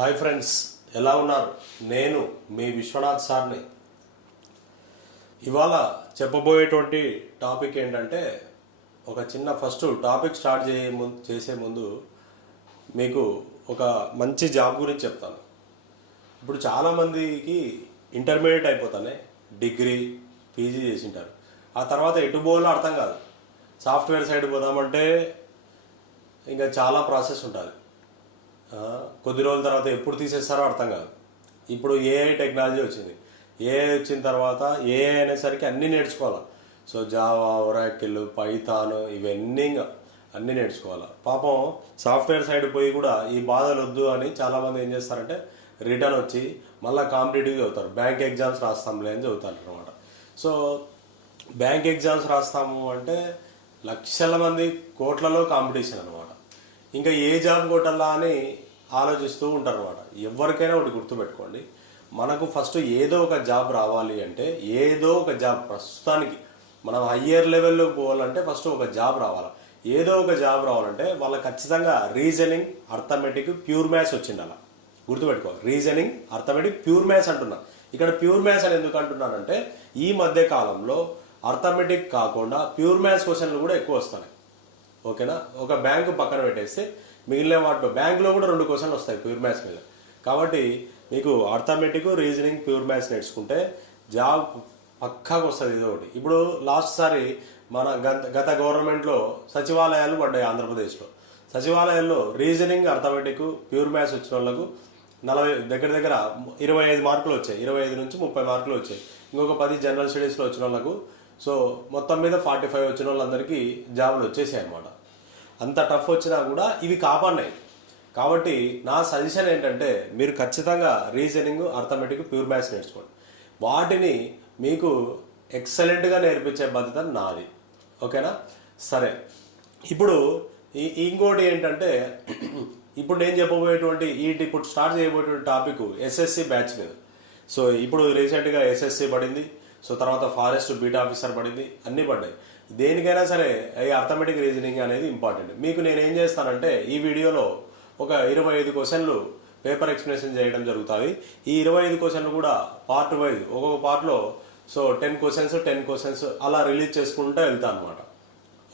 Hi friends, ఎలా ఉన్నారు? నేను మీ విశ్వనాథ్ సార్ని. ఇవాళ చెప్పబోయేటువంటి టాపిక్ ఏంటంటే, ఒక చిన్న ఫస్ట్ టాపిక్ స్టార్ట్ చేసే ముందు మీకు ఒక మంచి జాబ్ గురించి చెప్తాను. ఇప్పుడు చాలామందికి ఇంటర్మీడియట్ అయిపోతానే డిగ్రీ పీజీ చేసింటారు. ఆ తర్వాత ఎటు పోవాలో అర్థం కాదు. సాఫ్ట్వేర్ సైడ్ పోదామంటే ఇంకా చాలా ప్రాసెస్ ఉంటుంది. కొద్ది రోజుల తర్వాత ఎప్పుడు తీసేస్తారో అర్థం కాదు. ఇప్పుడు ఏఐ టెక్నాలజీ వచ్చింది. ఏఐ వచ్చిన తర్వాత ఏఐ అనేసరికి అన్నీ నేర్చుకోవాలి. సో జావా, ఒరాకిల్, పైథాన్ ఇవన్నీ అన్నీ నేర్చుకోవాలి. పాపం సాఫ్ట్వేర్ సైడ్ పోయి కూడా ఈ బాధలు వద్దు అని చాలామంది ఏం చేస్తారంటే రిటర్న్ వచ్చి మళ్ళీ కాంపిటేటివ్ చదువుతారు. బ్యాంక్ ఎగ్జామ్స్ రాస్తాంలే అని చదువుతారు అనమాట. సో బ్యాంక్ ఎగ్జామ్స్ రాస్తాము అంటే లక్షల మంది, కోట్లలో కాంపిటీషన్ అనమాట. ఇంకా ఏ జాబ్ కొట్టాలా అని ఆలోచిస్తూ ఉంటారు అనమాట. ఎవరికైనా ఒకటి గుర్తుపెట్టుకోండి, మనకు ఫస్ట్ ఏదో ఒక జాబ్ రావాలి అంటే, ఏదో ఒక జాబ్ ప్రస్తుతానికి మనం హయ్యర్ లెవెల్లో పోవాలంటే ఫస్ట్ ఒక జాబ్ రావాలి. ఏదో ఒక జాబ్ రావాలంటే వాళ్ళకి ఖచ్చితంగా రీజనింగ్, అర్థమెటిక్, ప్యూర్ మ్యాథ్స్ వచ్చింది. అలా గుర్తుపెట్టుకో, రీజనింగ్, అర్థమెటిక్, ప్యూర్ మ్యాథ్స్ అంటున్నా. ఇక్కడ ప్యూర్ మ్యాథ్స్ అని ఎందుకు అంటున్నానంటే, ఈ మధ్య కాలంలో అర్థమెటిక్ కాకుండా ప్యూర్ మ్యాథ్స్ క్వశ్చన్లు కూడా ఎక్కువ వస్తున్నాయి. ఓకేనా? ఒక బ్యాంకు పక్కన పెట్టేస్తే మిగిలిన వాటిలో బ్యాంకులో కూడా 2 క్వశ్చన్లు వస్తాయి ప్యూర్ మ్యాథ్స్ మీద. కాబట్టి మీకు అర్థమెటిక్, రీజనింగ్, ప్యూర్ మ్యాథ్స్ నేర్చుకుంటే జాబ్ పక్కాగా వస్తుంది ఏదో ఒకటి. ఇప్పుడు లాస్ట్ సారి మన గత గవర్నమెంట్లో సచివాలయాలు పడ్డాయి ఆంధ్రప్రదేశ్లో. సచివాలయాల్లో రీజనింగ్, అర్థమెటిక్, ప్యూర్ మ్యాథ్స్ వచ్చిన వాళ్ళకు దగ్గర 25 మార్కులు వచ్చాయి. 25 నుంచి 30 మార్కులు వచ్చాయి. ఇంకొక 10 జనరల్ స్టడీస్లో వచ్చిన వాళ్ళకు, సో మొత్తం మీద 45 వచ్చిన వాళ్ళందరికీ జాబులు వచ్చేసాయి అన్నమాట. అంత టఫ్ వచ్చినా కూడా ఇవి కాపాడినాయి. కాబట్టి నా సజెషన్ ఏంటంటే, మీరు ఖచ్చితంగా రీజనింగ్, అర్థమెటిక్, ప్యూర్ మ్యాథ్స్ నేర్చుకోండి. వాటిని మీకు ఎక్సలెంట్గా నేర్పించే బాధ్యత నాది. ఓకేనా? సరే, ఇప్పుడు ఇంకోటి ఏంటంటే, ఇప్పుడు నేను చెప్పబోయేటువంటి ఇప్పుడు స్టార్ట్ చేయబోయేటువంటి టాపిక్ ఎస్ఎస్సి బ్యాచ్ మీద. సో ఇప్పుడు రీసెంట్గా ఎస్ఎస్సి పడింది. సో తర్వాత ఫారెస్ట్ బీట్ ఆఫీసర్ పడింది, అన్నీ పడ్డాయి. దేనికైనా సరే ఈ అర్థమెటిక్, రీజనింగ్ అనేది ఇంపార్టెంట్. మీకు నేను ఏం చేస్తానంటే, ఈ వీడియోలో ఒక 25 క్వశ్చన్లు పేపర్ ఎక్స్ప్లెనేషన్ చేయడం జరుగుతుంది. ఈ 25 క్వశ్చన్లు కూడా పార్ట్ వైజ్, ఒక్కొక్క పార్ట్లో సో 10 క్వశ్చన్స్ అలా రిలీజ్ చేసుకుంటూ వెళ్తాను అనమాట.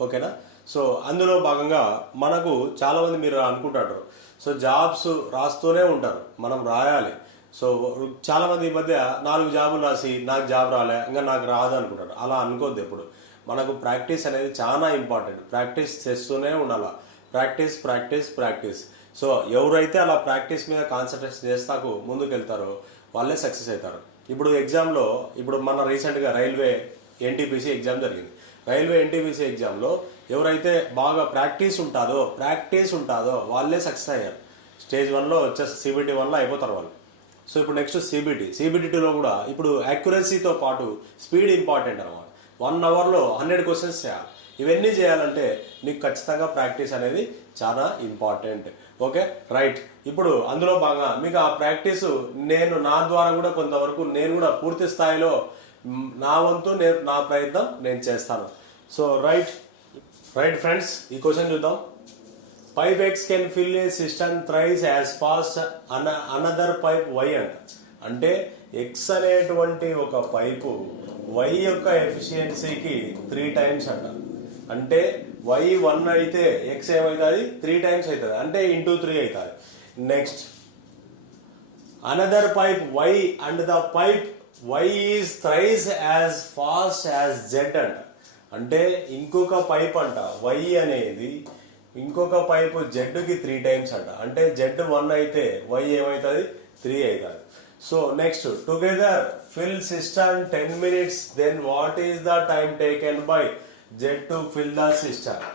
ఓకేనా? సో అందులో భాగంగా మనకు చాలామంది మీరు అనుకుంటారు, సో జాబ్స్ రాస్తూనే ఉంటారు, మనం రాయాలి. సో చాలామంది ఈ మధ్య 4 జాబులు రాసి నాకు జాబ్ రాలే, ఇంకా నాకు రాదు అనుకుంటారు. అలా అనుకోద్దు. ఎప్పుడు మనకు ప్రాక్టీస్ అనేది చాలా ఇంపార్టెంట్. ప్రాక్టీస్ చేస్తూనే ఉండాలి. ప్రాక్టీస్. సో ఎవరైతే అలా ప్రాక్టీస్ మీద కాన్సన్ట్రేషన్ చేస్తాకు ముందుకు వెళ్తారో వాళ్ళే సక్సెస్ అవుతారు. ఇప్పుడు ఎగ్జామ్లో, ఇప్పుడు మన రీసెంట్గా రైల్వే ఎన్టీపీసీ ఎగ్జామ్ జరిగింది. రైల్వే ఎన్టీపీసీ ఎగ్జామ్లో ఎవరైతే బాగా ప్రాక్టీస్ ఉంటుందో వాళ్ళే సక్సెస్ అయ్యారు. స్టేజ్ 1లో వచ్చేసి CBT 1లో అయిపోతారు వాళ్ళు. సో ఇప్పుడు నెక్స్ట్ CBT 2లో కూడా ఇప్పుడు యాక్యురసీతో పాటు స్పీడ్ ఇంపార్టెంట్ అనమాట. 1 అవర్లో 100 క్వశ్చన్స్ చేయాలి. ఇవన్నీ చేయాలంటే నీకు ఖచ్చితంగా ప్రాక్టీస్ అనేది చాలా ఇంపార్టెంట్. Okay, right. ఇప్పుడు అందులో బాగా మీకు ఆ ప్రాక్టీస్ నేను నా ద్వారా కూడా కొంతవరకు నేను కూడా పూర్తి స్థాయిలో నా వంతు నా ప్రయత్నం నేను చేస్తాను. సో రైట్ ఫ్రెండ్స్, ఈ క్వశ్చన్ చూద్దాం. Pipe X can fill a cistern thrice as fast another pipe Y అంటే X అనేటువంటి ఒక పైపు Y యొక్క ఎఫిషియన్సీకి 3 times అంట. అంటే Y 1 అయితే X ఏమవుతుంది? 3 times అవుతుంది. అంటే ఇంటూ 3 అవుతుంది. Next another pipe Y and the pipe Y is thrice as fast as Z అంట. అంటే ఇంకొక పైప్ అంట Y అనేది ఇంకొక పైపు జెడ్కి 3 times అంట. అంటే జెడ్ 1 అయితే Y ఏమవుతుంది? 3 అవుతుంది. So next together fill cistern 10 minutes, then what is the time taken by Z to fill the cistern?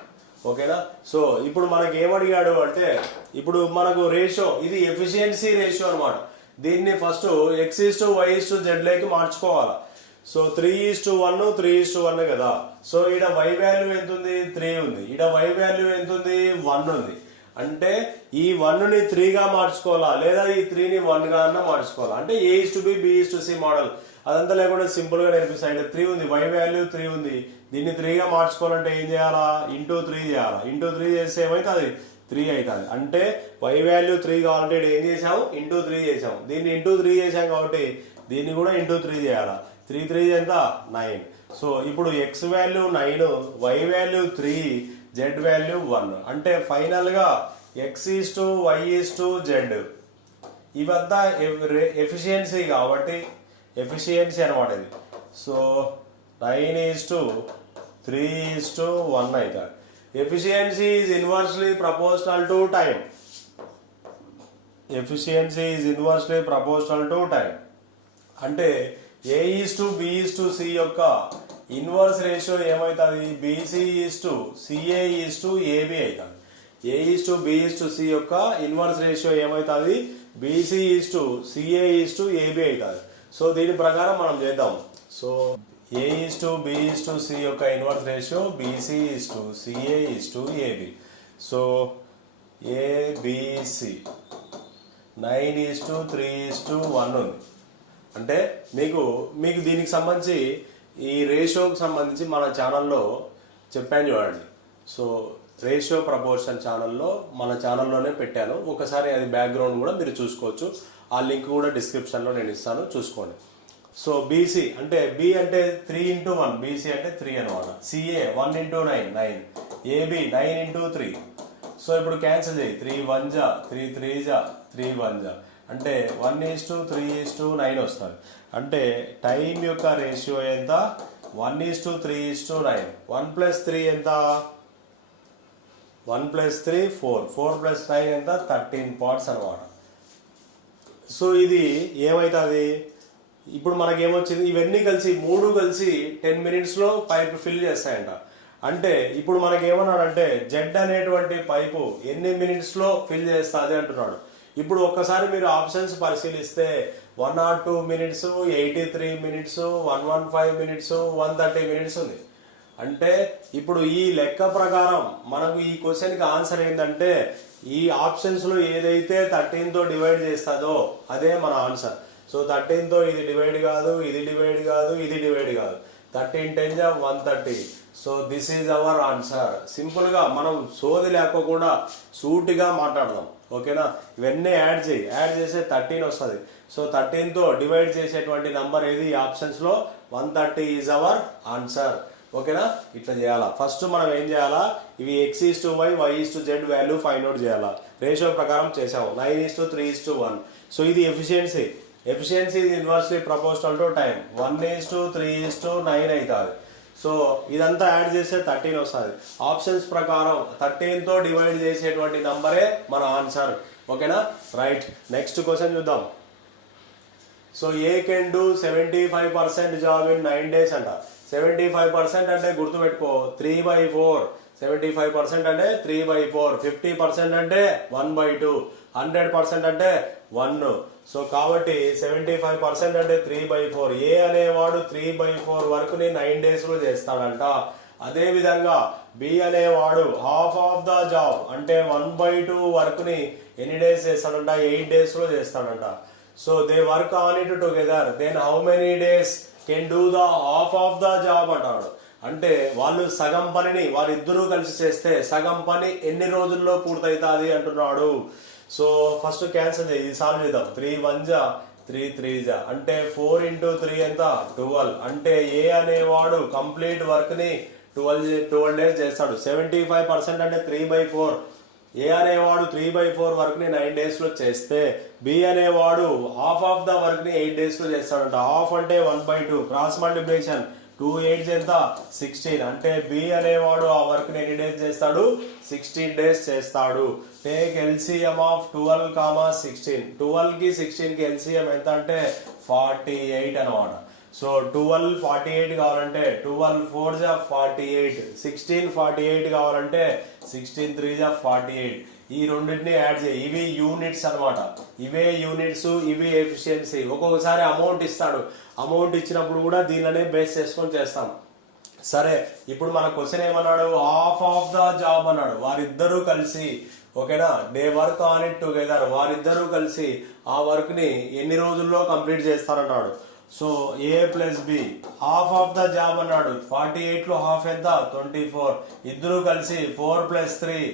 ఓకేనా? సో ఇప్పుడు మనకి ఏమడిగాడు అంటే, ఇప్పుడు మనకు రేషియో, ఇది ఎఫిషియన్సీ రేషియో అనమాట. దీన్ని ఫస్ట్ X:Y:Z లోకి మార్చుకోవాలి. సో 3:1 3:1 కదా. సో ఈడ Y వాల్యూ ఎంత ఉంది? 3 ఉంది. ఈడ Y వాల్యూ ఎంత ఉంది? 1 ఉంది. అంటే ఈ 1ని 3గా మార్చుకోవాలా, లేదా ఈ 3ని 1గా అన్నా మార్చుకోవాలా. అంటే A:B B:C మోడల్ అదంతా లేకుండా సింపుల్ గా నేర్పిస్తాయి. 3 ఉంది, Y వాల్యూ 3 ఉంది. దీన్ని 3గా మార్చుకోవాలంటే ఏం చేయాలా? ఇంటూ 3 చేయాలా. ఇంటూ 3 చేస్తే ఏమైతే అది 3 అవుతుంది. అంటే y వాల్యూ 3 కావాలంటే ఇక్కడ ఏం చేసాము, ఇంటూ 3 చేసాము. దీన్ని ఇంటూ 3 చేసాం కాబట్టి దీన్ని కూడా ఇంటూ 3 చేయాలి. 3 3 ఎంత 9. సో ఇప్పుడు x value 9, y value 3, z value 1. అంటే ఫైనల్గా x is to y is to z ఇవంతా ఎఫిషియన్సీ కాబట్టి ఎఫిషియన్సీ అనమాట ఇది. So 9 is to 3 is to 1 అవుతుంది. Efficiency is inversely proportional to time. Efficiency is inversely proportional to time. అంటే A is to B is to C యొక్క inverse ratio ఏమవుతుంది, BC is to CA is to AB అవుతుంది. A is to B is to C యొక్క inverse ratio ఏమవుతుంది, BC is to CA is to AB అవుతుంది. So దీని ప్రకారం మనం చేద్దాం. So A is to B is to C యొక్క inverse ratio BC is to CA is to AB. So ABC 9 is to 3 is to 1 ఉంది. అంటే మీకు దీనికి సంబంధించి ఈ రేషియోకి సంబంధించి మన ఛానల్లో చెప్పాను చూడండి. సో రేషియో ప్రపోర్షన్ ఛానల్లో మన ఛానల్లోనే పెట్టాను. ఒకసారి అది బ్యాక్గ్రౌండ్ కూడా మీరు చూసుకోవచ్చు. ఆ లింక్ కూడా డిస్క్రిప్షన్లో నేను ఇస్తాను, చూసుకోండి. సో బీసీ అంటే బి అంటే 3 into 1, బీసీ అంటే 3 అనమాట. CA 1 into 9 9, AB 9 into 3. So ఇప్పుడు క్యాన్సిల్ చేయి, 3 1 జా 3 3 జా 3 1 జా అంటే 1 is to 3 is to 9 వస్తుంది. అంటే టైం యొక్క రేషియో ఎంత, 1 is to 3 is to 9. 1 + 3 ఎంత, 1 + 3 4, 4 + 9 ఎంత 13 parts అనమాట. సో ఇది ఏమవుతుంది, ఇప్పుడు మనకేమొచ్చింది, ఇవన్నీ కలిసి 3 కలిసి 10 minutesలో పైప్ ఫిల్ చేస్తాయంట. అంటే ఇప్పుడు మనకేమన్నాడంటే జెడ్ అనేటువంటి పైపు ఎన్ని మినిట్స్లో ఫిల్ చేస్తుంది అంటున్నాడు. ఇప్పుడు ఒక్కసారి మీరు ఆప్షన్స్ పరిశీలిస్తే 102 minutes, 83 minutes, 115 minutes, 130 minutes ఉంది. అంటే ఇప్పుడు ఈ లెక్క ప్రకారం మనకు ఈ క్వశ్చన్కి ఆన్సర్ ఏంటంటే ఈ ఆప్షన్స్లో ఏదైతే 13తో డివైడ్ చేస్తుందో అదే మన ఆన్సర్. సో 13తో ఇది డివైడ్ కాదు, ఇది డివైడ్ కాదు, ఇది డివైడ్ కాదు. 13 10 130. So this is our answer. సింపుల్గా మనం సోది లేకోకుండా సూటిగా మాట్లాడదాం, ఓకేనా. ఇవన్నీ యాడ్ చేస్తే 13 వస్తుంది. సో 13తో డివైడ్ చేసేటువంటి నంబర్ ఏది ఈ ఆప్షన్స్లో, 130 ఈజ్ అవర్ ఆన్సర్, ఓకేనా. ఇట్లా చేయాలా. ఫస్ట్ మనం ఏం చేయాలా, ఇవి x is to y, y is to z value find out చేయాలా. రేషియో ప్రకారం చేసాము, 9 is to 3 is to 1. So ఇది efficiency. Efficiency is inversely proportional to time. 1 is to 3 is to 9 అవుతుంది. సో ఇదంతా యాడ్ చేస్తే 13 వస్తుంది. ఆప్షన్స్ ప్రకారం 13తో divide చేసేటువంటి నంబరే మన ఆన్సర్, ఓకేనా. రైట్, నెక్స్ట్ క్వశ్చన్ చూద్దాం. So A can do 75% job in 9 days అంట. 75% అంటే గుర్తుపెట్టుకో 3/4. 75% అంటే 3/4. 50% అంటే 1/2. 100% అంటే 1. సో కాబట్టి 75% అంటే 3/4. ఏ అనేవాడు 3/4 వరకుని 9 daysలో చేస్తాడంట. అదే విధంగా బి అనేవాడు హాఫ్ ఆఫ్ ద జాబ్ అంటే 1/2 వరకుని ఎన్ని డేస్ చేస్తాడంట, 8 daysలో చేస్తాడంట. So they work on it together, then how many days can do the half of the job అంటాడు. అంటే వాళ్ళు సగం పనిని వారిద్దరూ కలిసి చేస్తే సగం పని ఎన్ని రోజుల్లో పూర్తవుతుంది అంటున్నాడు. సో ఫస్ట్ క్యాన్సిల్ చేయి, ఇది సాల్వ్ చేద్దాం. 3 1 జా 3 3 జా అంటే 4 into 3 ఎంత 12. అంటే ఏ అనేవాడు కంప్లీట్ వర్క్ ని 12 days చేస్తాడు. 75% అంటే 3/4. ఏ అనేవాడు 3/4 వర్క్ ని 9 daysలో చేస్తే బి అనేవాడు హాఫ్ ఆఫ్ ద వర్క్ ని 8 daysలో చేస్తాడంట. హాఫ్ అంటే 1/2. క్రాస్ మల్టిప్లికేషన్ 2 8 ఎంత 16. అంటే బి అనేవాడు ఆ వర్క్ ని ఎన్ని డేస్ చేస్తాడు, 16 days చేస్తాడు. Take LCM of 12, 16. 12 కి 16 కి ఎల్సిఎం ఎంత అంటే 48 అనమాట. సో 12 48 కావాలంటే 12 4 జా 48. 16 48 కావాలంటే 16 3 జా 48. ఈ రెండింటిని యాడ్ చేయి. ఇవి యూనిట్స్ అనమాట. ఇవే యూనిట్స్, ఇవి ఎఫిషియన్సీ. ఒక్కొక్కసారి అమౌంట్ ఇస్తాడు, అమౌంట్ ఇచ్చినప్పుడు కూడా దీనినే బేస్ చేసుకొని చేస్తాం. సరే, ఇప్పుడు మన క్వశ్చన్ ఏమన్నాడు, హాఫ్ ఆఫ్ ద జాబ్ అన్నాడు. వారిద్దరూ కలిసి, ఓకేనా, they work on it together. వారిద్దరూ కలిసి ఆ వర్క్ ని ఎన్ని రోజుల్లో కంప్లీట్ చేస్తారన్నాడు. So A plus B half of the job అన్నాడు. 48లో హాఫ్ ఎంత 24. ఇద్దరు కలిసి 4 + 3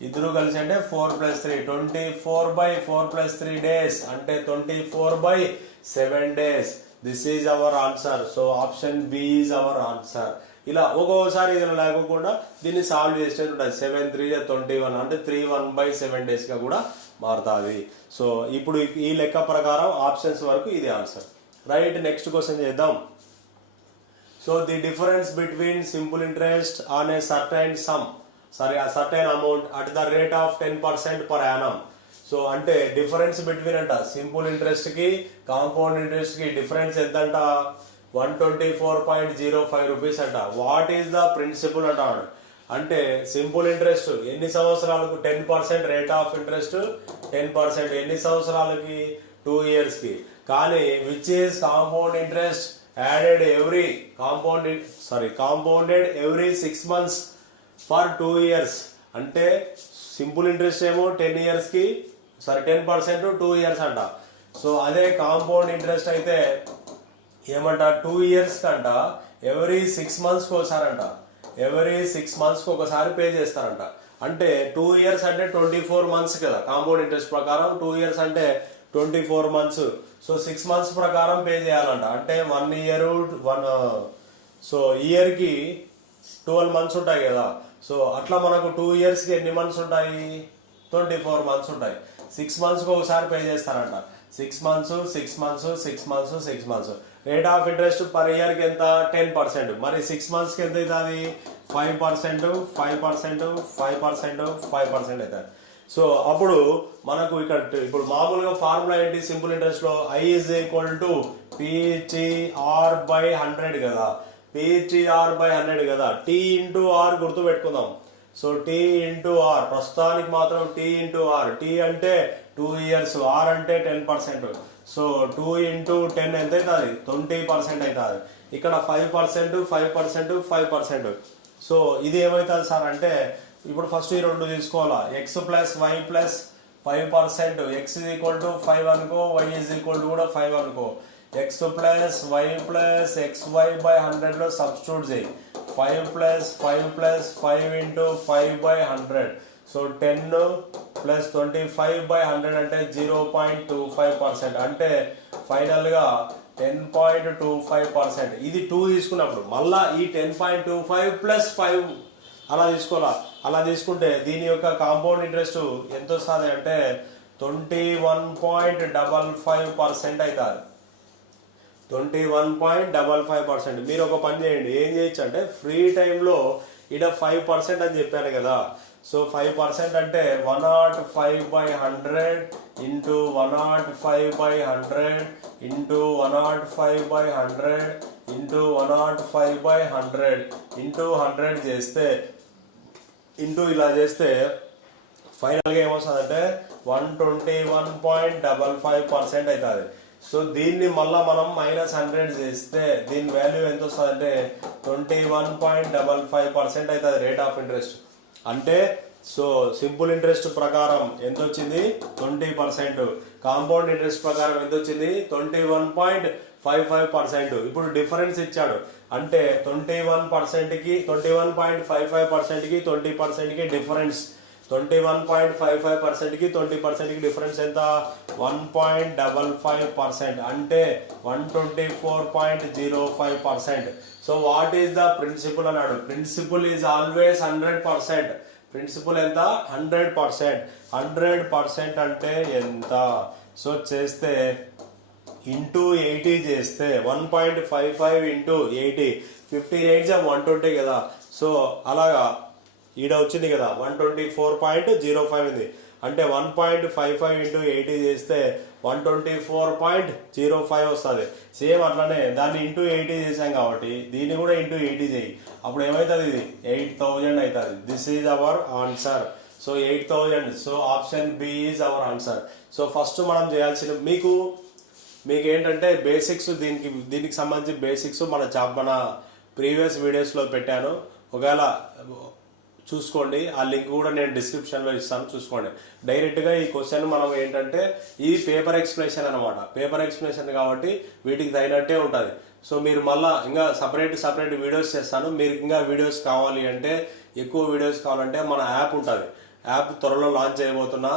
ఇద్దరు కలిసి అంటే 4+3 24/4+3 డేస్ అంటే 24/7 days. This is our answer. So option B is our answer. ఇలా ఒక్కొక్కసారి ఇది లేకుండా దీన్ని సాల్వ్ చేసేది ఉంటుంది. 7 3 21 అంటే 31/7 డేస్గా కూడా మారుతుంది. సో ఇప్పుడు ఈ లెక్క ప్రకారం ఆప్షన్స్ వరకు ఇది ఆన్సర్. రైట్, నెక్స్ట్ క్వశ్చన్ చేద్దాం. So the difference between simple interest on a certain certain amount at the rate of 10% per annum. So అంటే డిఫరెన్స్ బిట్వీన్ అంట సింపుల్ ఇంట్రెస్ట్ కి కాంపౌండ్ ఇంట్రెస్ట్ కి డిఫరెన్స్ ఎంత అంట 124.05 రూపీస్ అంట. వాట్ ఈస్ ద ప్రిన్సిపల్ అంటాడు. అంటే సింపుల్ ఇంట్రెస్ట్ ఎన్ని సంవత్సరాలకు 10% రేట్ ఆఫ్ ఇంట్రెస్ట్ 10% ఎన్ని సంవత్సరాలకి 2 years కి. కానీ which is compound interest added every compounded every 6 months for 2 years. అంటే సింపుల్ ఇంట్రెస్ట్ ఏమో 10 years కి 10% 2 years అంట. సో అదే కాంపౌండ్ ఇంట్రెస్ట్ అయితే ఏమంట 2 years కంట ఎవ్రీ 6 months ఒకసారంట. ఎవ్రీ 6 months ఒకసారి పే చేస్తారంట. అంటే 2 years అంటే 24 months కదా కాంపౌండ్ ఇంట్రెస్ట్ ప్రకారం. 2 years అంటే 24 months. సో 6 months ప్రకారం పే చేయాలంట. అంటే 1 year సో ఇయర్ కి 12 months ఉంటాయి కదా. సో అట్లా మనకు 2 years కి ఎన్ని మంత్స్ ఉంటాయి 24 months ఉంటాయి. 6 months కి ఒకసారి పే చేస్తారంట. 6 months 6 months 6 months 6 months. Rate of interest per year కి ఎంత 10%. మరి 6 months కి ఎంత అవుతుంది 5% 5% 5% 5% అవుతుంది. సో అప్పుడు మనకు ఇక్కడ ఇప్పుడు మామూలుగా ఫార్ములా ఏంటి సింపుల్ ఇంట్రెస్ట్ లో I is equal to PTR/100 కదా. PTR/100 కదా. T into R గుర్తు పెట్టుకుందాం. సో T into R ప్రస్తుతానికి మాత్రం T into R. T అంటే 2 years, R అంటే 10%. సో 2 into 10 ఎంత అవుతుంది 20% అవుతుంది. ఇక్కడ 5% 5% 5%. సో ఇది ఏమవుతుంది సార్ అంటే ఇప్పుడు ఫస్ట్ ఈ రెండు తీసుకోవాలా. x + y + 5%. x is equal to 5 అనుకో, y is equal to కూడా 5 అనుకో. x + y + xy/100 లో సబ్స్టిట్యూట్ చేయి. 5 + 5 + 5 × 5/100. సో 10 + 25/100 అంటే 0.25%. అంటే ఫైనల్ గా 10.25%. ఇది 2 తీసుకున్నప్పుడు మళ్ళా ఈ 10.25 + 5 అలా తీసుకోవాలా. అలా తీసుకుంటే దీని యొక్క కాంపౌండ్ ఇంట్రెస్ట్ ఎంత వస్తుంది అంటే 21.55% అవుతుంది. 21.55%. మీరు ఒక పని చేయండి. ఏం చేయొచ్చు అంటే ఫ్రీ టైంలో ఇక్కడ 5% అని చెప్పాను కదా. సో 5% అంటే 105/100 ఇంటూ 105/100 ఇంటూ 105/100 ఇంటూ 105/100 ఇంటూ 100 చేస్తే ఇంటూ ఇలా చేస్తే ఫైనల్గా ఏమొస్తుందంటే 121.55% అవుతుంది. సో దీన్ని మళ్ళీ మనం -100 చేస్తే దీని వాల్యూ ఎంత వస్తుంది అంటే 21.55% అవుతుంది రేట్ ఆఫ్ ఇంట్రెస్ట్. అంటే సో సింపుల్ ఇంట్రెస్ట్ ప్రకారం ఎంత వచ్చింది 20%. కాంపౌండ్ ఇంట్రెస్ట్ ప్రకారం ఎంత వచ్చింది 21.55%. ఇప్పుడు డిఫరెన్స్ ఇచ్చాడు అంటే 21%కి 21.55%కి 20%కి డిఫరెన్స్. 21.55%కి 20%కి డిఫరెన్స్ ఎంత 1.55%. అంటే 124.05%. So what is the principal అన్నాడు. Principal is always 100%. ప్రిన్సిపల్ ఎంత 100%. 100% అంటే ఎంత? సో చేస్తే ఇంటూ 80 చేస్తే 1.55 ఇంటూ 80 58 120 కదా. సో అలాగా ఈడ వచ్చింది కదా 124.05 ఉంది. అంటే 1.55 ఇంటూ 80 చేస్తే 124.05 వస్తుంది. సేమ్ అట్లానే దాన్ని ఇంటూ 80 చేసాం కాబట్టి దీన్ని కూడా ఇంటూ 80 చేయి. అప్పుడు ఏమవుతుంది ఇది 8000 అవుతుంది. This is our answer. So 8000. So option B is our answer. So first మనం చేయాల్సిన మీకు ఏంటంటే బేసిక్స్ దీనికి సంబంధించి బేసిక్స్ మన ప్రీవియస్ వీడియోస్లో పెట్టాను. ఒకవేళ చూసుకోండి. ఆ లింక్ కూడా నేను డిస్క్రిప్షన్లో ఇస్తాను, చూసుకోండి. డైరెక్ట్గా ఈ క్వశ్చన్ మనం ఏంటంటే ఇది పేపర్ ఎక్స్ప్లెనేషన్ అనమాట. పేపర్ ఎక్స్ప్లెనేషన్ కాబట్టి వీటికి తగినట్టే ఉంటుంది. సో మీరు మళ్ళీ ఇంకా సపరేట్ వీడియోస్ చేస్తాను. మీరు ఇంకా వీడియోస్ కావాలి అంటే ఎక్కువ వీడియోస్ కావాలంటే మన యాప్ ఉంటుంది. యాప్ త్వరలో లాంచ్ చేయబోతున్నా,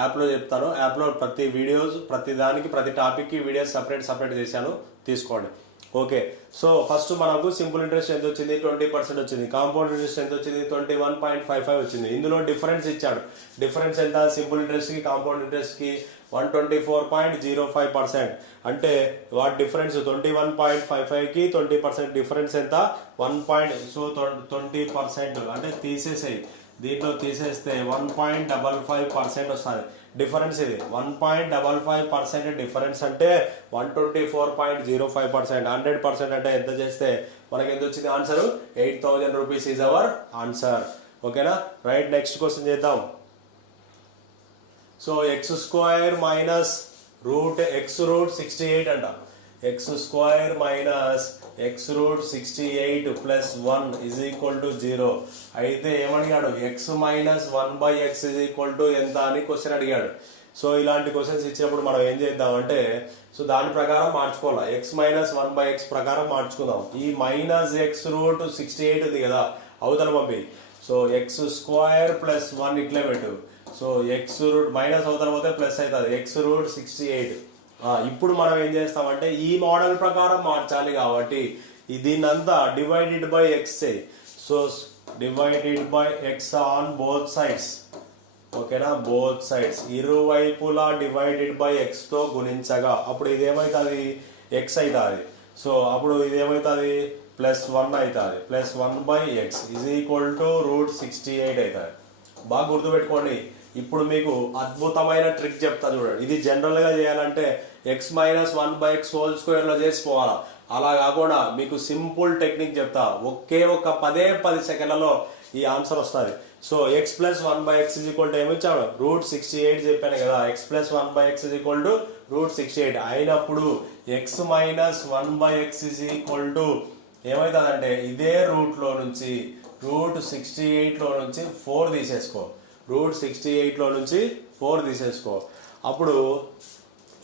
యాప్లో చెప్తాను. యాప్లో ప్రతి వీడియోస్, ప్రతి దానికి, ప్రతి టాపిక్కి వీడియోస్ సపరేట్ చేశాను, తీసుకోండి. ఓకే, సో ఫస్ట్ మనకు సింపుల్ ఇంట్రెస్ట్ ఎంత వచ్చింది, 20% వచ్చింది. కాంపౌండ్ ఇంట్రెస్ట్ ఎంత వచ్చింది, 21.55 వచ్చింది. ఇందులో డిఫరెన్స్ ఇచ్చాడు. డిఫరెన్స్ ఎంత, సింపుల్ ఇంట్రెస్ట్కి కాంపౌండ్ ఇంట్రెస్ట్కి 124.05%. అంటే వాటి డిఫరెన్స్ 21.55కి 20% డిఫరెన్స్ ఎంత, 20% అంటే తీసేసేయి, దీంట్లో తీసేస్తే 1.55% వస్తుంది డిఫరెన్స్. ఇది 1.55% డిఫరెన్స్ అంటే 124.05%. 100% అంటే ఎంత చేస్తే మనకి ఎంత వచ్చింది answer, 8,000 rupees is our answer. ఓకేనా, రైట్. నెక్స్ట్ క్వశ్చన్ చేద్దాం. సో x² మైనస్ x√68 అంట. x² minus x√68 plus 1 is equal to 0. అయితే ఏమడిగాడు, x minus 1/x is equal to ఎంత అని క్వశ్చన్ అడిగాడు. సో ఇలాంటి క్వశ్చన్స్ ఇచ్చినప్పుడు మనం ఏం చేద్దామంటే, సో దాని ప్రకారం మార్చుకోవాలి. x మైనస్ 1/x ప్రకారం మార్చుకుందాం. ఈ మైనస్ x√68 ఉంది కదా, అవతల పంపి. సో x² ప్లస్ 1 ఇట్లే పెట్టు. సో x√ మైనస్ అవతల పోతే ప్లస్ అవుతుంది, x√68. ఇప్పుడు మనం ఏం చేస్తామంటే ఈ మోడల్ ప్రకారం మార్చాలి కాబట్టి దీన్నంతా divided by X. So divided by X on both sides. ఓకేనా, బోత్ సైడ్స్ ఇరువైపులా డివైడెడ్ బై ఎక్స్ తో గుణించగా అప్పుడు ఇదేమవుతుంది, ఎక్స్ అవుతుంది. సో అప్పుడు ఇదేమవుతుంది, +1 అవుతుంది. +1/x ఈజ్ ఈక్వల్ టు √68 అవుతుంది. బాగా గుర్తుపెట్టుకోండి. ఇప్పుడు మీకు అద్భుతమైన ట్రిక్ చెప్తా చూడండి. ఇది జనరల్గా చేయాలంటే x మైనస్ 1/x² లో చేసిపోవాలా. అలా కాకుండా మీకు సింపుల్ టెక్నిక్ చెప్తా, ఒక్క 10 సెకండ్లలో ఈ ఆన్సర్ వస్తుంది. So x plus 1/x is equal to ఏమిచ్చాడు, √68 చెప్పాను కదా. x plus 1/x is equal to √68 అయినప్పుడు x minus 1/x is equal to ఏమవుతుందంటే ఇదే రూట్లో నుంచి √68లో నుంచి 4 తీసేసుకో. √68లో నుంచి 4 తీసేసుకో. అప్పుడు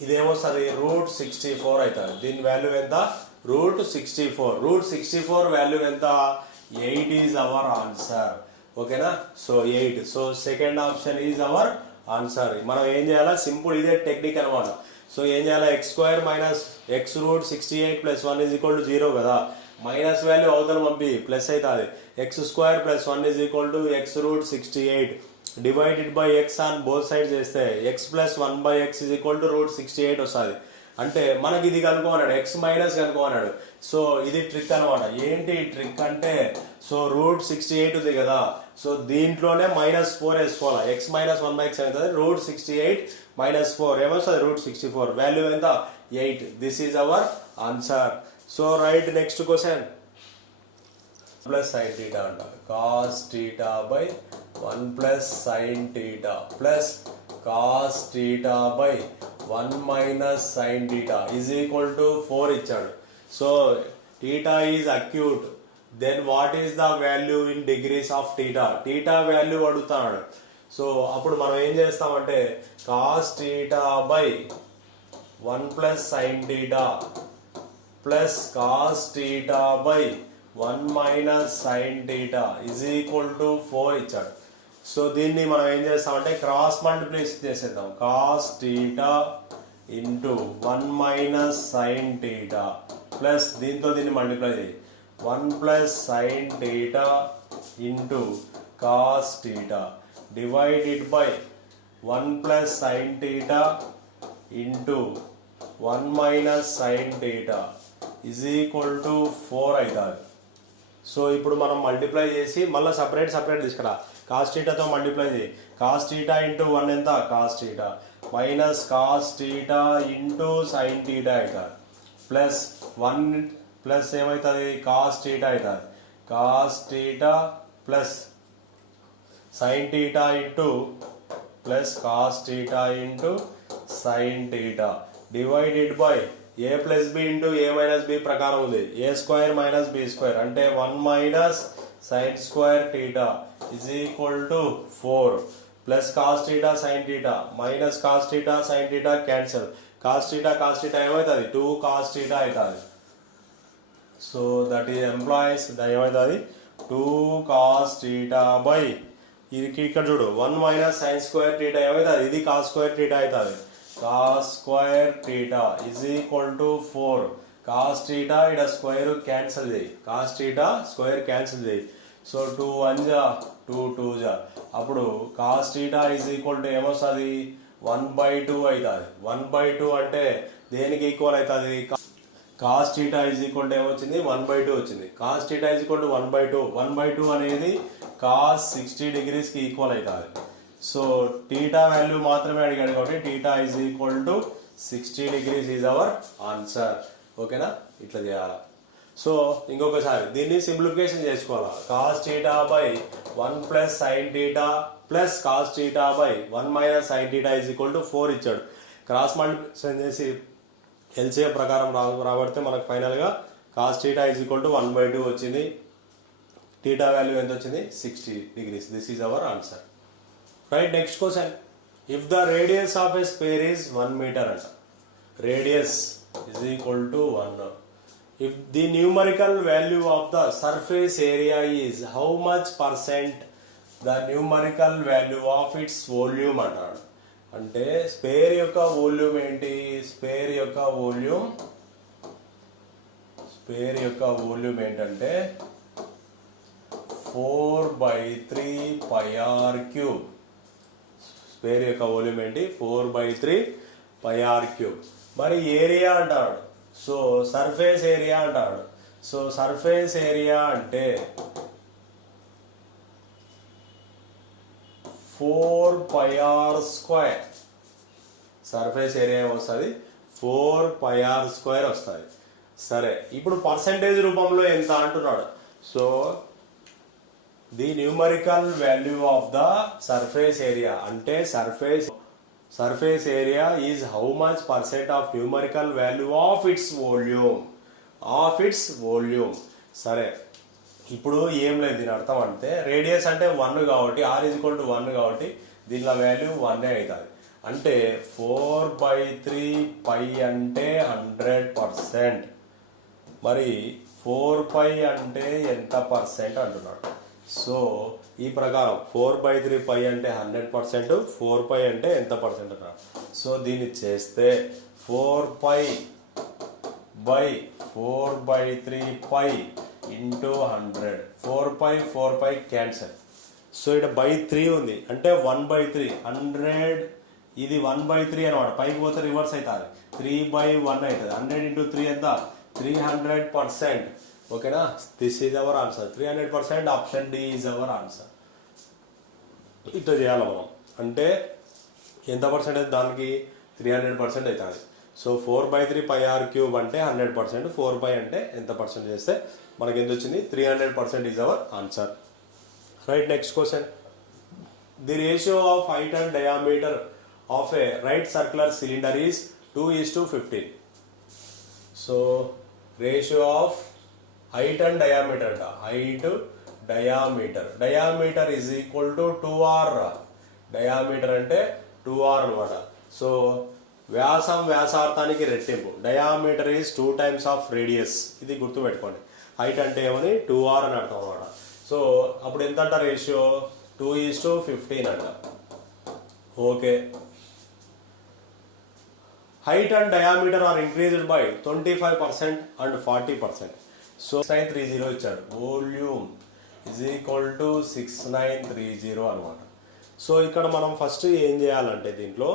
ఇదేమొస్తుంది, √64 అవుతుంది. దీని వాల్యూ ఎంత, √64. √64 వాల్యూ ఎంత, 8 ఈజ్ అవర్ ఆన్సర్. ఓకేనా, so 8. So second option is our answer. మనం ఏం చేయాలా, సింపుల్ ఇదే టెక్నిక్ అనమాట. సో ఏం చేయాలి, x² minus x√68 plus 1 is equal to 0 కదా. మైనస్ వాల్యూ అవతల పంపి ప్లస్ అవుతుంది. x² plus 1 is equal to x√68 divided by X on both side చేస్తే x plus 1/x is equal to √68 వస్తుంది. అంటే మనకి ఇది కనుక్కోమన్నాడు, x మైనస్ కనుక్కోమన్నాడు. సో ఇది ట్రిక్ అనమాట. ఏంటి ట్రిక్ అంటే, సో √68 ఉంది కదా, సో దీంట్లోనే -4 వేసుకోవాలి. x మైనస్ 1/x అవుతుంది, √68 మైనస్ 4 ఏమొస్తుంది, √64. వాల్యూ ఎంత, 8. This is our answer. So right, next question. Plus sine theta అంట, cos theta by 1 plus sine theta plus cos theta by 1 minus sine theta is equal to 4 ఇచ్చాడు. So theta is acute, then what is the value in degrees of theta. Theta value అడుగుతాడు. So అప్పుడు మనం ఏం చేస్తామంటే cos theta by 1 plus sine theta plus cos theta by 1 minus sine theta is equal to 4 ఇచ్చాడు. So దీన్ని మనం ఏం చేస్తామంటే క్రాస్ మల్టిప్లికేషన్ చేసేద్దాం. Cos theta into 1 minus sine theta plus దీంతో దీన్ని మల్టిప్లై చేయి, 1 plus sine theta into cos theta divided by 1 plus sine theta into 1 minus sine theta is equal to 4 అవుతుంది. సో ఇప్పుడు మనం మల్టిప్లై చేసి మళ్ళీ సపరేట్ తీసుకురా. కాస్ థీటాతో మల్టిప్లై చేయి. కాస్ థీటా ఇంటూ 1 ఎంత, cos theta minus cos theta into sine theta అవుతుంది ప్లస్ 1 ప్లస్ ఏమవుతుంది, కాస్ థీటా అవుతుంది. Cos theta plus sine theta into plus cos theta into sine theta divided by a plus B into A minus B ప్రకారం ఉంది, a² minus b² అంటే 1 minus sine square theta is equal to 4 plus cos theta sine theta minus cos theta sine theta cancel. Cos theta ఏమవుతుంది, 2 cos theta అవుతుంది. So that is employees ఏమవుతుంది, 2 cos theta by ఇది ఇక్కడ చూడు 1 minus sine square theta ఏమవుతుంది, ఇది cos square theta అవుతుంది. Cos square theta is equal to 4 cos theta ఇక్కడ స్క్వేర్ క్యాన్సిల్ చేయి, కాస్ టీటా స్క్వేర్ క్యాన్సిల్ చేయి. సో 2 1 జా 2 2 జా, అప్పుడు cos theta is equal to ఏమొస్తుంది 1/2 అవుతుంది. 1/2 అంటే దేనికి ఈక్వల్ అవుతుంది, cos theta is equal to ఏమొచ్చింది 1/2 వచ్చింది. Cos theta is equal to 1/2, 1/2 అనేది కాస్ 60 డిగ్రీస్కి ఈక్వల్ అవుతుంది. సో టీటా వాల్యూ మాత్రమే అడిగాడు కాబట్టి theta is equal to 60 degrees is our answer. ఓకేనా, ఇట్లా చేయాలా. సో ఇంకొకసారి దీన్ని సింప్లిఫికేషన్ చేసుకోవాలా. Cos theta by 1 plus sine theta plus cos theta by 1 minus sine theta is equal to 4 ఇచ్చాడు. క్రాస్ మల్టిప్లికేషన్ చేసి ఎల్సిఎం ప్రకారం రాబడితే మనకు ఫైనల్గా cos theta is equal to 1/2 వచ్చింది. టీటా వాల్యూ ఎంత వచ్చింది 60 degrees. This is our answer. Right, next question. If the radius of a square is 1 metre అంట, radius is equal to 1. If the numerical value of the surface area is how much percent the numerical value of its volume అంటాడు. అంటే square యొక్క volume ఏంటి, square యొక్క volume ఏంటంటే 4/3 పై R cube. Square యొక్క volume ఏంటి 4/3 పై R cube. మరి area అంటాడు, సో సర్ఫేస్ ఏరియా అంటాడు. సో సర్ఫేస్ ఏరియా అంటే 4 పై ఆర్ స్క్వేర్. సర్ఫేస్ ఏరియా వస్తుంది 4 పై ఆర్ స్క్వేర్ వస్తుంది. సరే, ఇప్పుడు పర్సంటేజ్ రూపంలో ఎంత అంటున్నాడు. So the numerical value of the surface area అంటే surface area is how much percent of numerical value of its volume. సరే, ఇప్పుడు ఏం లేదు దీని అర్థం అంటే రేడియస్ అంటే 1 కాబట్టి r ఈజ్ ఈక్వల్ టు 1 కాబట్టి దీనిలో వాల్యూ 1 అవుతుంది. అంటే 4/3 పై అంటే 100%. మరి 4π అంటే ఎంత పర్సెంట్ అంటున్నాడు. సో ఈ ప్రకారం 4/3 పై అంటే 100%, 4π అంటే ఎంత పర్సెంట్ అన్నాడు. సో దీన్ని చేస్తే 4π బై 4/3π ఇంటూ 100. 4π క్యాన్సల్. సో ఇక్కడ బై 3 ఉంది అంటే 1/3 100. ఇది 1/3 అనమాట, పైకి పోతే రివర్స్ అవుతుంది 3/1 అవుతుంది. 100 ఇంటూ 3 ఎంత 300%. ఓకేనా, this is our answer. 300%. Option D is our answer. ఇట్లా చేయాలి మనం. అంటే ఎంత పర్సెంటేజ్ దానికి 300% అవుతుంది. సో 4/3 పై ఆర్ క్యూబ్ అంటే 100%. 4π అంటే ఎంత పర్సెంట్ చేస్తే మనకి ఎంత వచ్చింది 300% is our answer. Right, next question. The ratio of height and diameter of a right circular cylinder is 2:15. So ratio of height and diameter అంట. Height diameter is equal to 2r. Diameter అంటే 2r అనమాట. So వ్యాసార్థానికి రెట్టింపు. Diameter is 2 times of radius. ఇది గుర్తుపెట్టుకోండి. Height అంటే ఏమని 2r అని అర్థం అనమాట. సో అప్పుడు ఎంత అంట రేషియో 2:15 అంట. Okay, height and diameter are increased by 25% and 40%. So 6930 ఇచ్చాడు. వాల్యూమ్ ఈజ్ ఈక్వల్ టు 6930 అనమాట. సో ఇక్కడ మనం ఫస్ట్ ఏం చేయాలంటే దీంట్లో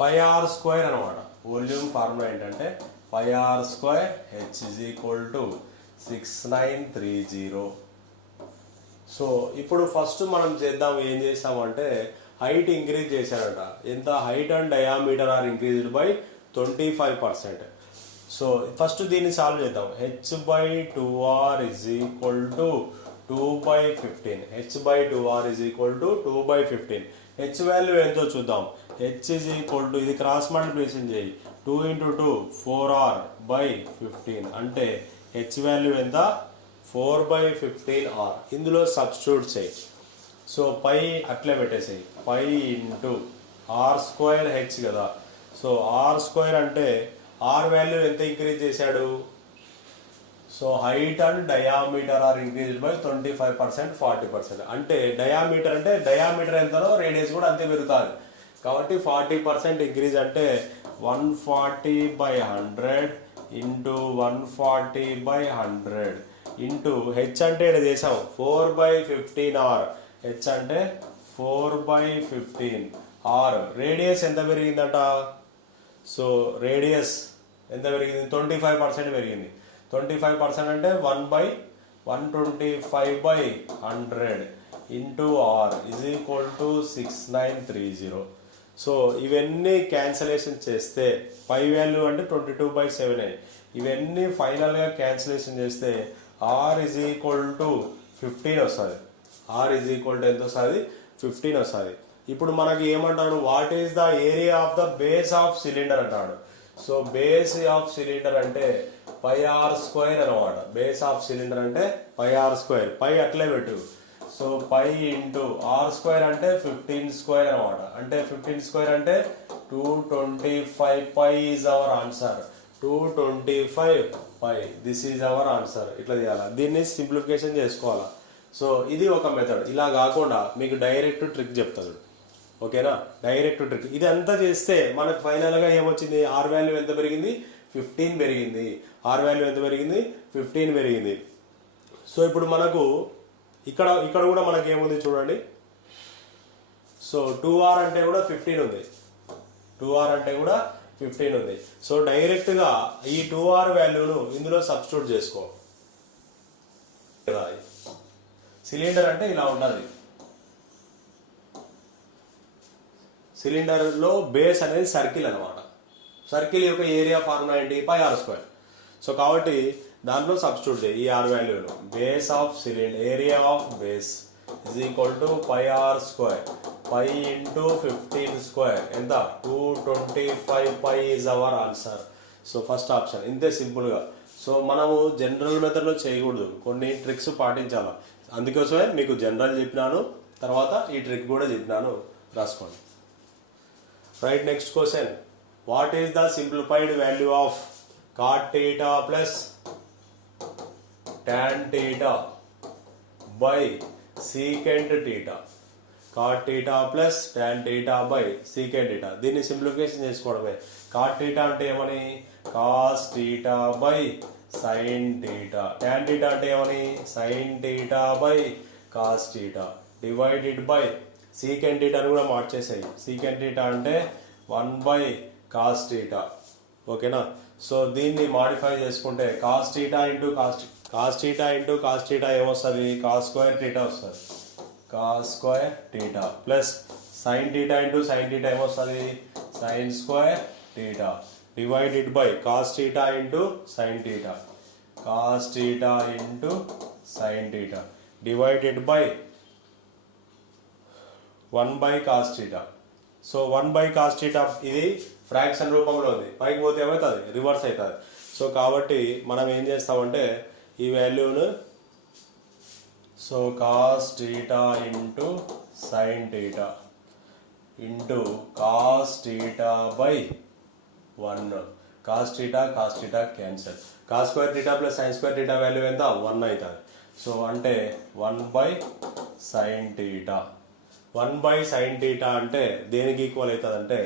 పై ఆర్ స్క్వేర్ అనమాట. వాల్యూమ్ ఫార్ములా ఏంటంటే pi r square h is equal to 6930. So ఇప్పుడు ఫస్ట్ మనం చేద్దాం, ఏం చేస్తామంటే హైట్ ఇంక్రీజ్ చేశారట. ఎంత, height and diameter are increased by 25%. So first దీన్ని సాల్వ్ చేద్దాం. h/2r is equal to 2/15. h/2r is equal to 2/15. H value ఎంతో చూద్దాం. హెచ్ ఈజ్ ఈక్వల్ టు, ఇది క్రాస్ మల్టిప్లికేషన్ చేయి, 2 × 2 4r/15 అంటే హెచ్ వాల్యూ ఎంత 4/15r. ఇందులో సబ్స్టిట్యూట్ చేయి. సో పై అట్లే పెట్టేసేయి, pi into r square h కదా. సో ఆర్ స్క్వేర్ అంటే ఆర్ వాల్యూ ఎంత ఇంక్రీజ్ చేశాడు. So height and diameter are increased by 25%, 40%. అంటే డయామీటర్ అంటే డయామీటర్ ఎంతనో రేడియస్ కూడా అంతే పెరుగుతుంది. కాబట్టి 40% ఇంక్రీజ్ అంటే 140/100 ఇంటూ 140/100 ఇంటూ హెచ్ అంటే ఇక్కడ చేసాం 4/15 ఆర్. హెచ్ అంటే 4/15 ఆర్. రేడియస్ ఎంత పెరిగిందట? సో రేడియస్ ఎంత పెరిగింది? 25% పెరిగింది. 25% అంటే 1/125/100 into R is equal to 6930. So ఇవన్నీ క్యాన్సలేషన్ చేస్తే పై వాల్యూ అంటే 22/7. ఇవన్నీ ఫైనల్గా క్యాన్సలేషన్ చేస్తే ఆర్ ఈజ్ ఈక్వల్ టు 15 వస్తుంది. ఆర్ ఈజ్ ఈక్వల్ టు ఎంత వస్తుంది? 15 వస్తుంది. ఇప్పుడు మనకి ఏమంటాడు? What is the area of the base of cylinder అంటాడు. సో బేస్ ఆఫ్ సిలిండర్ అంటే πr² అనమాట. బేస్ ఆఫ్ సిలిండర్ అంటే πr². పై అట్లే పెట్టు. సో పై ఇంటూ r² అంటే 15² అనమాట. అంటే 15² అంటే 225 π is our answer. 225 π this is our answer. ఇట్లా చేయాలి. దీన్ని సింప్లిఫికేషన్ చేసుకోవాలా. సో ఇది ఒక మెథడ్. ఇలా కాకుండా మీకు డైరెక్ట్ ట్రిక్ చెప్తాడు. ఓకేనా? Direct trick. ఇది అంతా చేస్తే మనకు ఫైనల్గా ఏమొచ్చింది? ఆర్ వాల్యూ ఎంత పెరిగింది? 15 పెరిగింది. ఆర్ వాల్యూ ఎంత పెరిగింది? 15 పెరిగింది. సో ఇప్పుడు మనకు ఇక్కడ కూడా మనకి ఏముంది చూడండి. సో 2r అంటే కూడా 15 ఉంది. 2r అంటే కూడా 15 ఉంది. సో డైరెక్ట్గా ఈ 2r వాల్యూను ఇందులో సబ్స్టిట్యూట్ చేసుకో. సిలిండర్ అంటే ఇలా ఉండాలి. సిలిండర్లో బేస్ అనేది సర్కిల్ అనమాట. సర్కిల్ యొక్క ఏరియా ఫార్ములా ఏంటి? πr². సో కాబట్టి దాంట్లో సబ్స్టిట్యూట్ చేయి ఈ ఆర్ వాల్యూను. Base of cylinder, area of base is equal to πr². π into 15² ఎంత? 225 π is our answer. So first option. ఇంతే సింపుల్గా. సో మనము జనరల్ మెథడ్లో చేయకూడదు, కొన్ని ట్రిక్స్ పాటించాలి. అందుకోసమే మీకు జనరల్ చెప్పినాను, తర్వాత ఈ ట్రిక్ కూడా చెప్పినాను. రాసుకోండి. Right. Next question. What is the simplified value of cot theta plus tan theta by secant theta? cot theta plus tan theta by secant theta. దీన్ని సింప్లిఫికేషన్ చేసుకోవడమే. cot theta అంటే ఏమని? cos theta by sin theta. tan theta అంటే ఏమని? sin theta by cos theta divided by secant theta అని కూడా మార్చేసాయి. secant theta అంటే 1/cos theta. ఓకేనా? సో దీన్ని మాడిఫై చేసుకుంటే cos theta into cos theta ఏమొస్తుంది? cos² theta వస్తుంది. cos² theta plus sin theta into sin theta ఏమొస్తుంది? sin² theta divided by cos theta into sin theta. cos theta into sin theta divided by 1/cos theta. So 1/cos theta ఇది fraction రూపంలో ఉంది. పైకి పోతే ఏమవుతుంది? Reverse అవుతుంది. So కాబట్టి మనం ఏం చేస్తామంటే ఈ వాల్యూను so cos theta into sin theta into cos theta by 1. cos theta cancel. cos² theta plus sin² theta value ఎంత? 1 అవుతుంది. సో అంటే 1/sin theta. 1/sin theta అంటే దేనికి ఈక్వల్ అవుతుంది అంటే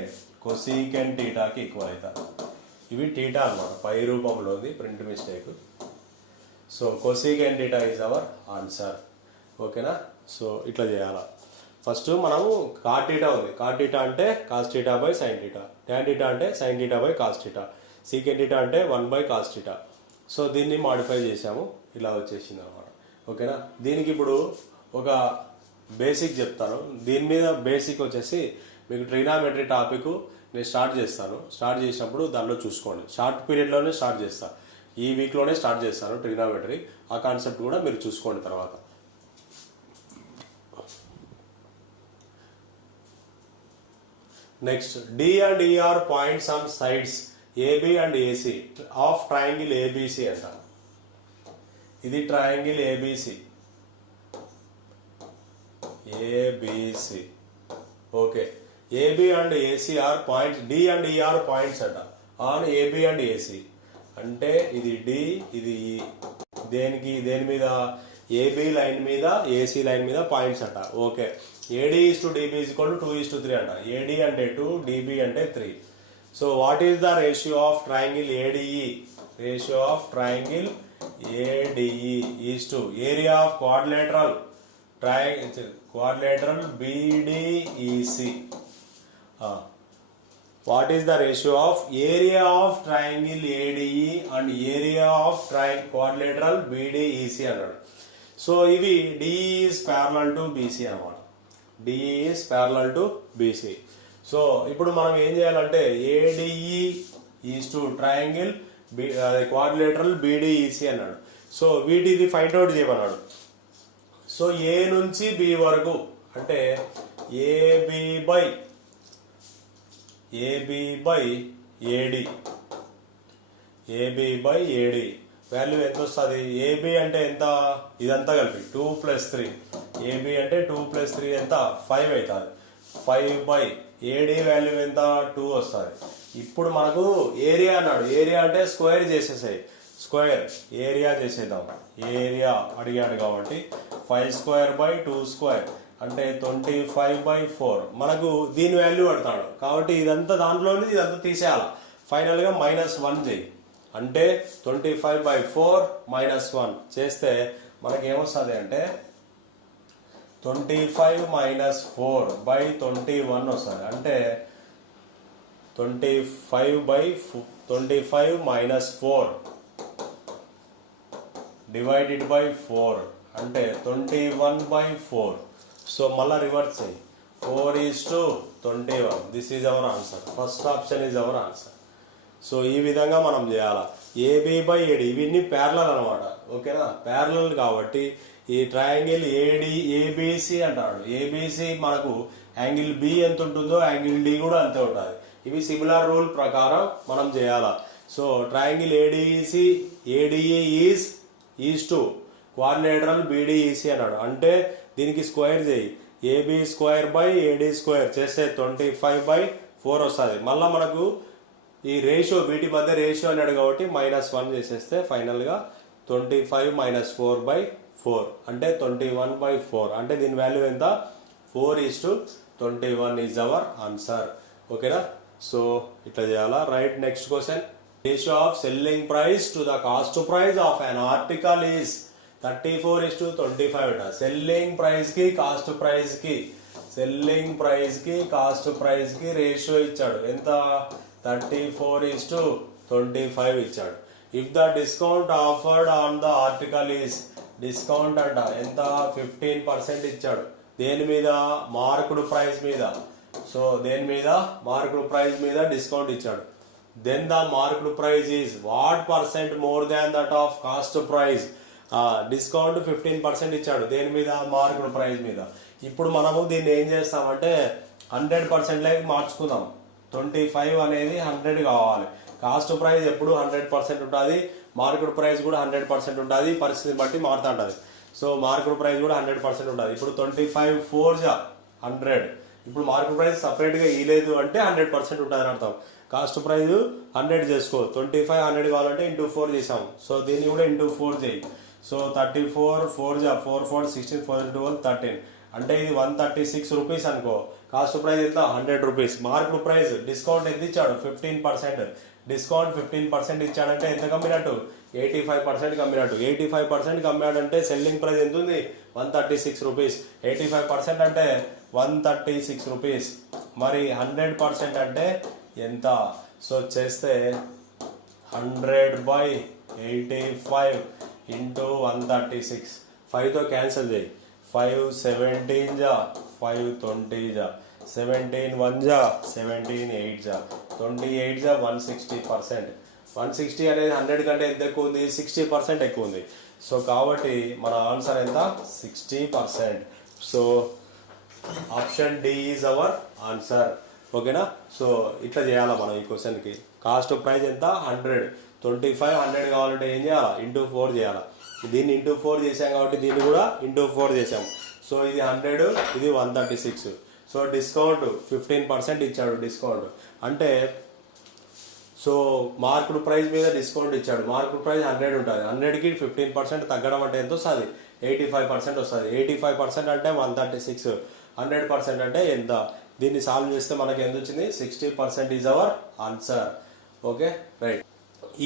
cosecant thetaకి ఈక్వల్ అవుతుంది. ఇవి టీటా అన్నమాట. పై రూపంలో ఉంది, print mistake. So cosecant theta is our answer. ఓకేనా? సో ఇట్లా చేయాలా. ఫస్ట్ మనము cot theta ఉంది. cot theta అంటే cos theta by sin theta. tan theta అంటే sin theta by cos theta. secant theta అంటే 1/cos theta. సో దీన్ని modify చేసాము, ఇలా వచ్చేసింది అనమాట. ఓకేనా? దీనికి ఇప్పుడు ఒక బేసిక్ చెప్తాను. దీని మీద బేసిక్ వచ్చేసి మీకు ట్రిగ్నామెట్రీ టాపిక్ నేను స్టార్ట్ చేస్తాను. స్టార్ట్ చేసినప్పుడు దానిలో చూసుకోండి. షార్ట్ పీరియడ్లోనే స్టార్ట్ చేస్తాను. ఈ వీక్లోనే స్టార్ట్ చేస్తాను ట్రిగ్నామెట్రీ. ఆ కాన్సెప్ట్ కూడా మీరు చూసుకోండి తర్వాత. Next, D and E are points on sides AB and AC of triangle ABC అంట. ఇది triangle ABC. ABC. Okay. AB and AC are points. D and E are points at on AB and AC. అంటే ఇది D, ఇది ఈ. దేని మీద? AB line మీద, AC line మీద పాయింట్స్ అంట. Okay, AD is to dB is equal to 2:3 అంట. ఏడి అంటే 2, డిబి అంటే 3. So what is the ratio of triangle ADE? Ratio of triangle ADE is to area of quadrilateral BDEC. What is the ratio of area of triangle ADE and area of quadrilateral BDEC అన్నాడు. So ఇవి DE is parallel to BC అన్నమాట. DE is parallel to BC. So ఇప్పుడు మనం ఏం చేయాలంటే ADE is to triangle quadrilateral BDEC అన్నాడు. So వీటిది find out చేయమన్నాడు. So ఏ నుంచి బి వరకు అంటే ఏబి బై ఏడి వాల్యూ ఎంత వస్తుంది? ఏబి అంటే ఎంత? ఇదంతా కలిపి 2 + 3. ఏబి అంటే 2 + 3 ఎంత? 5 అవుతుంది. 5 బై ఏడి వాల్యూ ఎంత? 2 వస్తుంది. ఇప్పుడు మనకు ఏరియా అన్నాడు. ఏరియా అంటే స్క్వేర్ చేసేసాయి. స్క్వేర్ ఏరియా చేసేద్దాం. ఏరియా అడిగాడు కాబట్టి 5² బై 2² అంటే 25/4. మనకు దీని వాల్యూ పడతాడు కాబట్టి ఇదంతా దాంట్లోనే ఇదంతా తీసేయాలి. ఫైనల్గా -1 చేయి. అంటే 25/4 -1 చేస్తే మనకేమొస్తుంది అంటే 25 - 4 బై 21 వస్తుంది. అంటే 25 - 4 డివైడెడ్ బై 4 అంటే 21/4. సో మళ్ళీ రివర్స్ అయ్యి 4:21. This is our answer. First option is our answer. So ఈ విధంగా మనం చేయాలి. ఏబి బై ఏడి ఇవన్నీ ప్యారలల్ అనమాట. ఓకేనా? ప్యారలల్ కాబట్టి ఈ ట్రయాంగిల్ ఏబిసి అంటాడు. ఏబిసి మనకు యాంగిల్ బి ఎంత ఉంటుందో యాంగిల్ డి కూడా అంతే ఉంటుంది. ఇవి సిమిలర్ రూల్ ప్రకారం మనం చేయాలి. So triangle ADE is to quadrilateral BDEC అన్నాడు. అంటే దీనికి స్క్వేర్ చేయి. AB² బై AD² చేస్తే 25/4 వస్తుంది. మళ్ళీ మనకు ఈ రేషియో వీటి మధ్య రేషియో అన్నాడు కాబట్టి -1 చేసేస్తే ఫైనల్గా 25 - 4/4 అంటే 21/4. అంటే దీని వాల్యూ ఎంత? 4:21 ఈజ్ అవర్ ఆన్సర్. ఓకేనా? సో ఇట్లా చేయాలా. Right. Next question. Ratio of selling price to the cost price of an article is 34:25. Selling price కి కాస్ట్ ప్రైస్ కి రేషియో ఇచ్చాడు. ఎంత? 34:25 ఇచ్చాడు. If the discount offered on the article is discount అంట ఎంత? 15% ఇచ్చాడు. దేని మీద? మార్కుడ్ ప్రైస్ మీద. సో దేని మీద? మార్కుడ్ ప్రైస్ మీద డిస్కౌంట్ ఇచ్చాడు. Then the marked price is what % more than that of cost price. Discount 15% ఇచ్చాడు. దేని మీద? మార్కుడ్ ప్రైస్ మీద. ఇప్పుడు మనము దీన్ని ఏం చేస్తామంటే 100% లైక్ మార్చుకుందాం. 25 అనేది 100 కావాలి. కాస్ట్ ప్రైస్ ఎప్పుడు 100% ఉంటుంది. మార్కుడ్ ప్రైస్ కూడా 100% ఉంటుంది. పరిస్థితిని బట్టి మారుతూ ఉంటుంది. సో మార్కుడ్ ప్రైస్ కూడా 100% ఉంటుంది. ఇప్పుడు 25 4 100. ఇప్పుడు మార్కుడ్ ప్రైస్ సపరేట్గా ఇవ్వలేదు అంటే 100% ఉంటుంది అని అర్థం. కాస్ట్ ప్రైస్ 100 చేసుకో. 25 100 కావాలంటే ×4 చేసాం. సో దీన్ని కూడా ×4 చేయి. సో 34 4 4 4 16 4 12 13 అంటే ఇది 136 రూపీస్ అనుకో. కాస్ట్ ప్రైస్ ఎంత? 100 రూపీస్. మార్కుడ్ ప్రైస్ డిస్కౌంట్ ఎంత ఇచ్చాడు? 15%. డిస్కౌంట్ 15% ఇచ్చాడంటే ఎంత కమ్మినట్టు? 85% కమ్మినట్టు. 85% కమ్మాడంటే సెల్లింగ్ ప్రైస్ ఎంత ఉంది? 136 రూపీస్. 85% అంటే 136 రూపీస్. మరి 100% అంటే ఎంత? సో చేస్తే 100/85 × 136. 5తో క్యాన్సిల్ చేయి. 5 17 5 20 17 1 17 8 28 160%. 160 అనేది 100 కంటే ఎంత ఎక్కువ ఉంది? 60% ఎక్కువ ఉంది. సో కాబట్టి మన ఆన్సర్ ఎంత? 60%. So option D is our answer. ఓకేనా? సో ఇట్లా చేయాలా మనం ఈ క్వశ్చన్కి. కాస్ట్ ప్రైస్ ఎంత? 100. 25 100 కావాలంటే ఏం చేయాలా? ×4 చేయాలా. దీన్ని ×4 చేసాం కాబట్టి దీన్ని కూడా ×4 చేసాం. సో ఇది 100, ఇది 136. సో డిస్కౌంట్ 15% ఇచ్చాడు డిస్కౌంట్. అంటే సో మార్కుడు ప్రైస్ మీద డిస్కౌంట్ ఇచ్చాడు. మార్కుడు ప్రైస్ 100 ఉంటుంది. 100కి 15% తగ్గడం అంటే ఎంత వస్తుంది? 85% వస్తుంది. 85% అంటే 136. 100% అంటే ఎంత? దీన్ని సాల్వ్ చేస్తే మనకి ఎంత వచ్చింది? 60% is our answer. Okay right.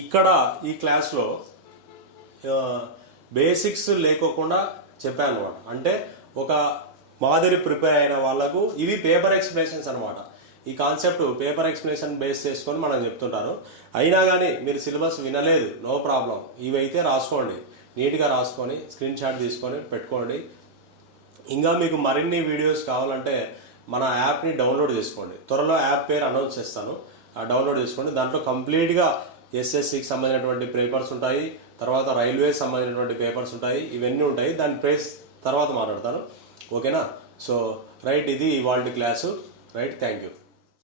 ఇక్కడ ఈ క్లాస్లో బేసిక్స్ లేకోకుండా చెప్పాను అనమాట. అంటే ఒక మాదిరి ప్రిపేర్ అయిన వాళ్ళకు ఇవి పేపర్ ఎక్స్ప్లెనేషన్స్ అనమాట. ఈ కాన్సెప్ట్ పేపర్ ఎక్స్ప్లెనేషన్ బేస్ చేసుకొని మనం చెప్తుంటారు. అయినా కానీ మీరు సిలబస్ వినలేదు, నో ప్రాబ్లం. ఇవైతే రాసుకోండి, నీట్గా రాసుకొని స్క్రీన్ షాట్ తీసుకొని పెట్టుకోండి. ఇంకా మీకు మరిన్ని వీడియోస్ కావాలంటే మన యాప్ని డౌన్లోడ్ చేసుకోండి. త్వరలో యాప్ పేరు అనౌన్స్ చేస్తాను, డౌన్లోడ్ చేసుకోండి. దాంట్లో కంప్లీట్గా ఎస్ఎస్సికి సంబంధించినటువంటి పేపర్స్ ఉంటాయి, తర్వాత రైల్వేస్ సంబంధించినటువంటి పేపర్స్ ఉంటాయి, ఇవన్నీ ఉంటాయి. దాని ప్రైస్ తర్వాత మాట్లాడతాను. ఓకేనా? సో రైట్, ఇది ఇవాల్టి క్లాసు. Right, thank you.